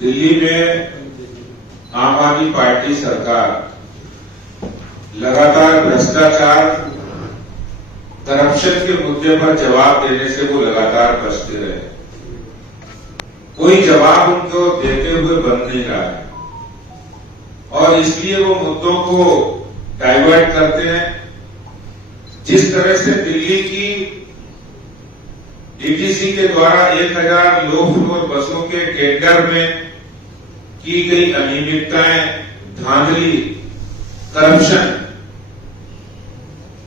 दिल्ली में आम आदमी पार्टी सरकार लगातार भ्रष्टाचार, करप्शन के मुद्दे पर जवाब देने से वो लगातार बचते रहे। कोई जवाब उनको देते हुए बन नहीं रहा है और इसलिए वो मुद्दों को डाइवर्ट करते हैं। जिस तरह से दिल्ली की डीटीसी के द्वारा 1000 लो फ्लोर बसों के टेंडर में की गई अनियमितताएं, धांधली, करप्शन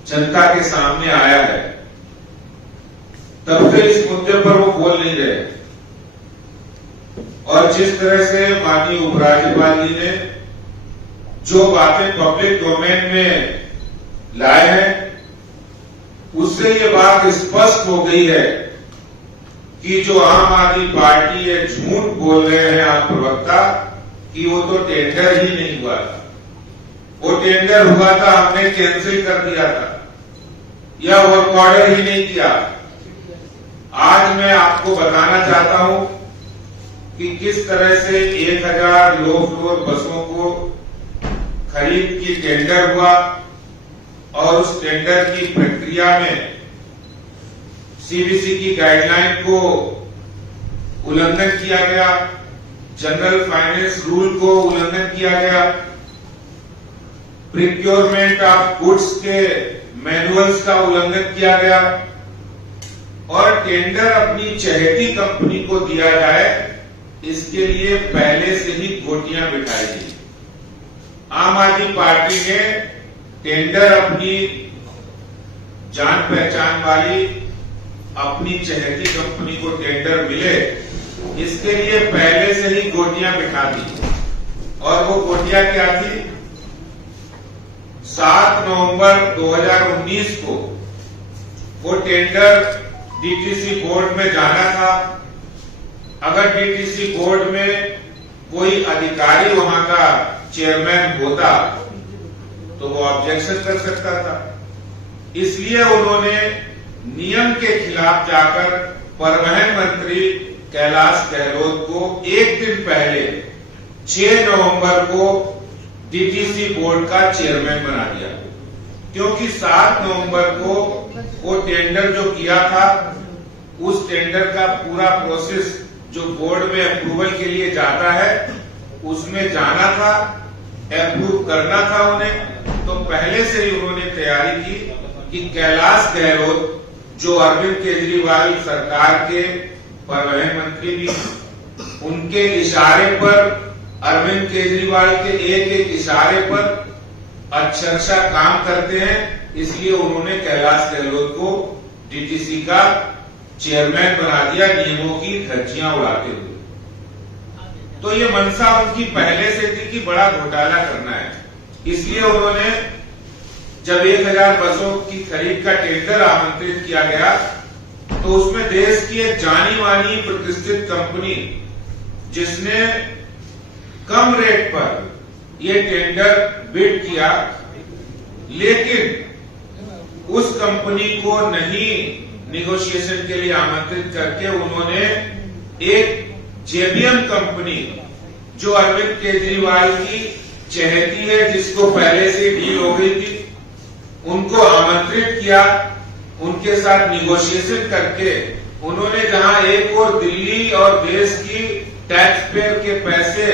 जनता के सामने आया है, तब से इस मुद्दे पर वो बोल नहीं रहे। और जिस तरह से माननीय उपराज्यपाल जी ने जो बातें पब्लिक डोमेन में लाए हैं, उससे ये बात स्पष्ट हो गई है कि जो आम आदमी पार्टी है, झूठ बोल रहे हैं आप प्रवक्ता कि वो तो टेंडर ही नहीं हुआ था। वो टेंडर हुआ था, हमने कैंसिल कर दिया था या वर्क ऑर्डर ही नहीं किया। आज मैं आपको बताना चाहता हूं कि किस तरह से 1000 लो फ्लोर बसों को खरीद की टेंडर हुआ और उस टेंडर की प्रक्रिया में सीबीसी की गाइडलाइन को उल्लंघन किया गया, जनरल फाइनेंस रूल को उल्लंघन किया गया, प्रिक्योरमेंट ऑफ गुड्स के मैनुअल्स का उल्लंघन किया गया और टेंडर अपनी चहेती कंपनी को दिया जाए, इसके लिए पहले से ही गोटियां बिठाई गई। आम आदमी पार्टी ने टेंडर अपनी जान पहचान वाली अपनी चहेती कंपनी को टेंडर मिले, इसके लिए पहले से ही गोटियां बिठा दी। और वो गोटियां क्या थी? 7 नवंबर 2019 को वो टेंडर डीटीसी बोर्ड में जाना था। अगर डीटीसी बोर्ड में कोई अधिकारी वहां का चेयरमैन होता तो वो ऑब्जेक्शन कर सकता था। इसलिए उन्होंने नियम के खिलाफ जाकर परिवहन मंत्री कैलाश गहलोत को एक दिन पहले 6 नवंबर को डीटीसी बोर्ड का चेयरमैन बना दिया, क्योंकि 7 नवंबर को वो टेंडर जो किया था, उस टेंडर का पूरा प्रोसेस जो बोर्ड में अप्रूवल के लिए जाता है, उसमें जाना था, अप्रूव करना था उन्हें। तो पहले से ही उन्होंने तैयारी की कि कैलाश गहलोत जो अरविंद केजरीवाल सरकार के परिवहन मंत्री भी, उनके इशारे पर, अरविंद केजरीवाल के एक इशारे पर अक्षरशः काम करते हैं। इसलिए उन्होंने कैलाश गहलोत को डीटीसी का चेयरमैन बना दिया, नियमों की धज्जियां उड़ाते हुए। तो ये मंशा उनकी पहले से थी कि बड़ा घोटाला करना है। इसलिए उन्होंने जब 1000 बसों की खरीद का टेंडर आमंत्रित किया गया, तो उसमें देश की एक जानी मानी प्रतिष्ठित कंपनी, जिसने कम रेट पर ये टेंडर बिड किया, लेकिन उस कंपनी को नहीं नेगोशिएशन के लिए आमंत्रित करके उन्होंने एक जेबीएम कंपनी, जो अरविंद केजरीवाल की चहेती है, जिसको पहले से डील हो गई थी, उनको आमंत्रित किया। उनके साथ नेगोशिएशन करके उन्होंने जहां एक और दिल्ली और देश की टैक्स पेयर के पैसे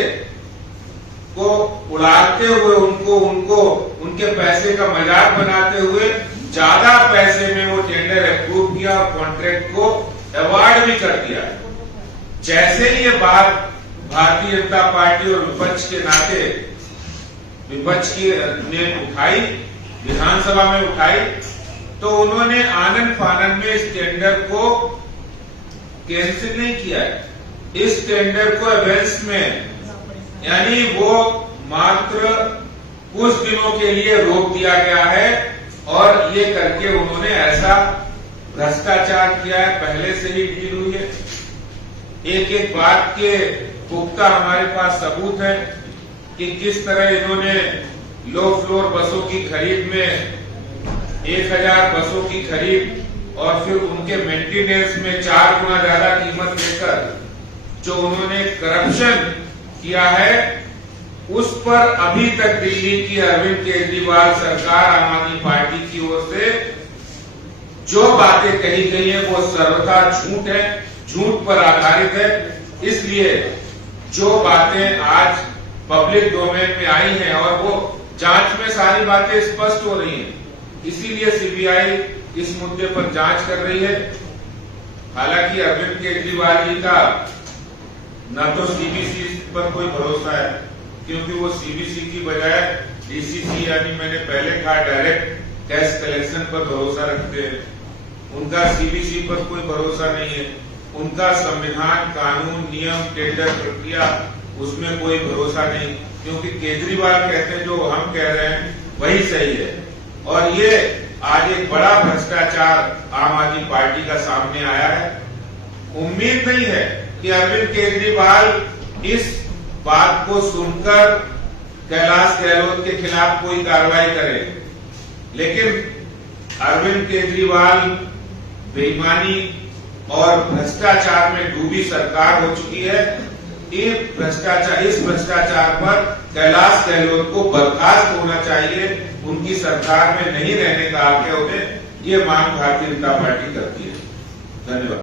को उड़ाते हुए, उनको उनके पैसे का मजाक बनाते हुए ज्यादा पैसे में वो टेंडर अप्रूव किया और कॉन्ट्रैक्ट को अवार्ड भी कर दिया। जैसे ही ये बात भारतीय जनता पार्टी और विपक्ष के नाते विपक्ष की ने उठाई, विधानसभा में उठाई, तो उन्होंने आनन फानन में इस टेंडर को कैंसिल नहीं किया है। इस टेंडर को एडवांस में, यानी वो मात्र कुछ दिनों के लिए रोक दिया गया है और ये करके उन्होंने ऐसा भ्रष्टाचार किया है। पहले से ही डील हुई है। एक एक बात के पुख्ता हमारे पास सबूत है कि किस तरह इन्होंने लो फ्लोर बसों की खरीद में 1000 बसों की खरीद और फिर उनके मेंटेनेंस में 4 गुना ज्यादा कीमत लेकर जो उन्होंने करप्शन किया है, उस पर अभी तक दिल्ली की अरविंद केजरीवाल सरकार, आम आदमी पार्टी की ओर से जो बातें कही गई है वो सर्वथा झूठ है, झूठ पर आधारित है। इसलिए जो बातें आज पब्लिक डोमेन में आई हैं और वो जांच में सारी बातें स्पष्ट हो रही हैं, इसीलिए सीबीआई इस मुद्दे पर जांच कर रही है। हालांकि अरविंद केजरीवाल जी का न तो सीबीसी पर कोई भरोसा है, क्योंकि वो सीबीसी की बजाय डीसीसी यानी मैंने पहले कहा डायरेक्ट कैश कलेक्शन पर भरोसा रखते हैं। उनका सीबीसी पर कोई भरोसा नहीं है। उनका संविधान, कानून, नियम, टेंडर प्रक्रिया उसमें कोई भरोसा नहीं, क्योंकि केजरीवाल कहते हैं जो हम कह रहे हैं वही सही है। और ये आज एक बड़ा भ्रष्टाचार आम आदमी पार्टी का सामने आया है। उम्मीद नहीं है कि अरविंद केजरीवाल इस बात को सुनकर कैलाश गहलोत के खिलाफ कोई कार्रवाई करे, लेकिन अरविंद केजरीवाल बेईमानी और भ्रष्टाचार में डूबी सरकार हो चुकी है। इस भ्रष्टाचार पर कैलाश गहलोत को बर्खास्त होना चाहिए, उनकी सरकार में नहीं रहने का आग्रह उन्हें ये मांग भारतीय जनता पार्टी करती है। धन्यवाद।